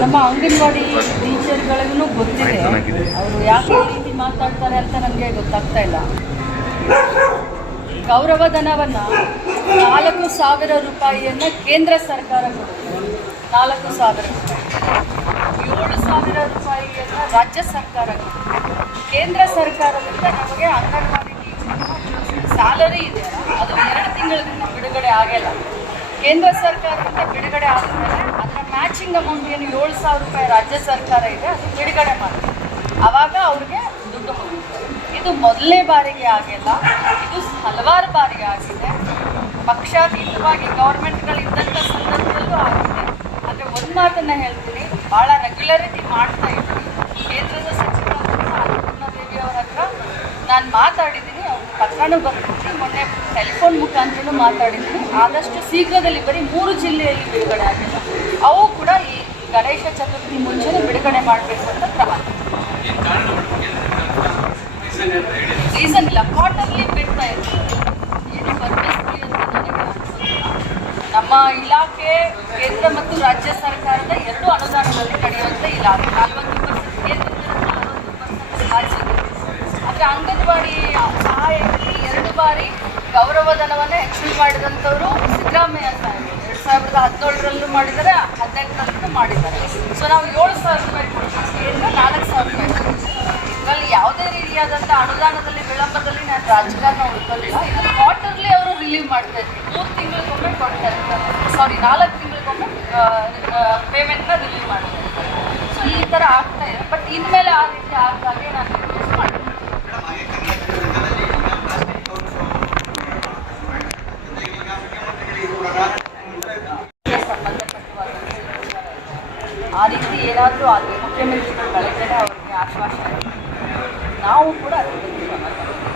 ನಮ್ಮ ಅಂಗನವಾಡಿ ಟೀಚರ್ಗಳಿಗೂ ಗೊತ್ತಿದೆ. ಅವರು ಯಾಕೆ ಈ ರೀತಿ ಮಾತಾಡ್ತಾರೆ ಅಂತ ನನಗೆ ಗೊತ್ತಾಗ್ತಾ ಇಲ್ಲ. ಗೌರವಧನವನ್ನ ನಾಲ್ಕು ಸಾವಿರ ರೂಪಾಯಿಯನ್ನು ಕೇಂದ್ರ ಸರ್ಕಾರ ಕೊಡುತ್ತೆ. ನಾಲ್ಕು ಸಾವಿರ ರೂಪಾಯಿ. ಏಳು ಸಾವಿರ ರೂಪಾಯಿಯನ್ನು ರಾಜ್ಯ ಸರ್ಕಾರ ಕೊಡುತ್ತೆ. ಕೇಂದ್ರ ಸರ್ಕಾರದಿಂದ ನಮಗೆ ಅಂಗನವಾಡಿ ಸ್ಯಾಲರಿ ಇದೆ ಅದು ಎರಡು ತಿಂಗಳಿಂದ ಬಿಡುಗಡೆ ಆಗಿಲ್ಲ. ಕೇಂದ್ರ ಸರ್ಕಾರದಿಂದ ಬಿಡುಗಡೆ ಆದಮೇಲೆ ಮ್ಯಾಚಿಂಗ್ ಅಮೌಂಟ್ ಏನು ಏಳು ಸಾವಿರ ರೂಪಾಯಿ ರಾಜ್ಯ ಸರ್ಕಾರ ಇದೆ, ಅದು ಬಿಡುಗಡೆ ಮಾಡಿ ಆವಾಗ ಅವ್ರಿಗೆ ದುಡ್ಡು ಹೋಗುತ್ತೆ. ಇದು ಮೊದಲನೇ ಬಾರಿಗೆ ಆಗಿಲ್ಲ, ಇದು ಹಲವಾರು ಬಾರಿ ಆಗಿದೆ. ಪಕ್ಷಾತೀತವಾಗಿ ಗೌರ್ಮೆಂಟ್ಗಳಿದ್ದಂಥ ಸಂದರ್ಭದಲ್ಲೂ ಆಗಿದೆ. ಆದರೆ ಒಂದು ಮಾತನ್ನ ಹೇಳ್ತೀನಿ ಭಾಳ ರೆಗ್ಯುಲರಿಟಿ ಮಾಡ್ತಾ ಇದ್ದೀನಿ. ಕೇಂದ್ರದ ಸಚಿವ ದೇವಿ ಅವರ ಹತ್ರ ನಾನು ಮಾತಾಡಿದ್ದೀನಿ, ಅವ್ರ ಪತ್ರನೂ ಬರ್ತೀನಿ ಮೊನ್ನೆ ಟೆಲಿಫೋನ್ ಮುಖಾಂತರನೂ ಮಾತಾಡಿದ್ದೀನಿ ಆದಷ್ಟು ಶೀಘ್ರದಲ್ಲಿ ಬರೀ ಮೂರು ಜಿಲ್ಲೆಯಲ್ಲಿ ಬಿಡುಗಡೆ ಆಗಿಲ್ಲ ಅವು ಗಣೇಶ ಚತುರ್ಥಿ ಮುಂಚೆನೇ ಬಿಡುಗಡೆ ಮಾಡಬೇಕು ಅಂತ ಕ್ರಮ. ಇಲ್ಲ ಕ್ವಾರ್ಟರ್ಲಿ ಬಿಡ್ತಾ ಇರ್ತಾರೆ ನಮ್ಮ ಇಲಾಖೆ, ಕೇಂದ್ರ ಮತ್ತು ರಾಜ್ಯ ಸರ್ಕಾರದ ಎರಡು ಅನುದಾನದಲ್ಲಿ ನಡೆಯುವಂಥ ಇಲಾಖೆ. ನಲವತ್ತು ಪರ್ಸೆಂಟ್ ಕೇಂದ್ರದಿಂದ ನಲವತ್ತು ಪರ್ಸೆಂಟ್ ರಾಜ್ಯದಲ್ಲಿ ಆದರೆ ಅಂಗನವಾಡಿ ಸಹಾಯಕ್ಕೆ ಎರಡು ಬಾರಿ ಗೌರವಧನವನ್ನು ಹೆಚ್ಚು ಮಾಡಿದಂಥವರು ಸಿದ್ದರಾಮಯ್ಯ ಸಾಹೇಬರು. ಸಾವಿರದ ಹದಿನೇಳರಲ್ಲೂ ಮಾಡಿದ್ದಾರೆ ಹದಿನೆಂಟರಲ್ಲೂ ಮಾಡಿದ್ದಾರೆ. ಸೊ ನಾವು ಏಳು ಸಾವಿರ ರೂಪಾಯಿ ಕೊಡ್ತೀವಿ ನಾಲ್ಕು ಸಾವಿರ ರೂಪಾಯಿ ಇದರಲ್ಲಿ ಯಾವುದೇ ರೀತಿಯಾದಂಥ ಅನುದಾನದಲ್ಲಿ, ವಿಳಂಬದಲ್ಲಿ ನಾನು ರಾಜಕಾರಣ ಉಳ್ಕೊಳ್ಳಿಲ್ಲ ಇದು ಕ್ವಾರ್ಟರ್ಲಿ ಅವರು ರಿಲೀವ್ ಮಾಡ್ತಾ ಇದ್ರು ಮೂರು ತಿಂಗಳಿಗೊಮ್ಮೆ ಕೊಡ್ತಾ ಇರ್ತಾರೆ ಸಾರಿ ನಾಲ್ಕು ತಿಂಗಳಿಗೊಮ್ಮೆ ಪೇಮೆಂಟ್ನ ರಿಲೀವ್ ಮಾಡ್ತಾ ಇರ್ತಾರೆ ಸೊ ಈ ಥರ ಆಗ್ತಾ ಇದೆ. ಬಟ್ ಇನ್ಮೇಲೆ ಆ ರೀತಿ ಆಗದಾಗೆ ನಾನು ಆ ರೀತಿ ಏನಾದರೂ ಅಲ್ಲಿ ಮುಖ್ಯಮಂತ್ರಿಗಳು ಕಳೆದರೆ ಅವರಿಗೆ ಆಶ್ವಾಸ ನಾವು ಕೂಡ ಅದಕ್ಕೆ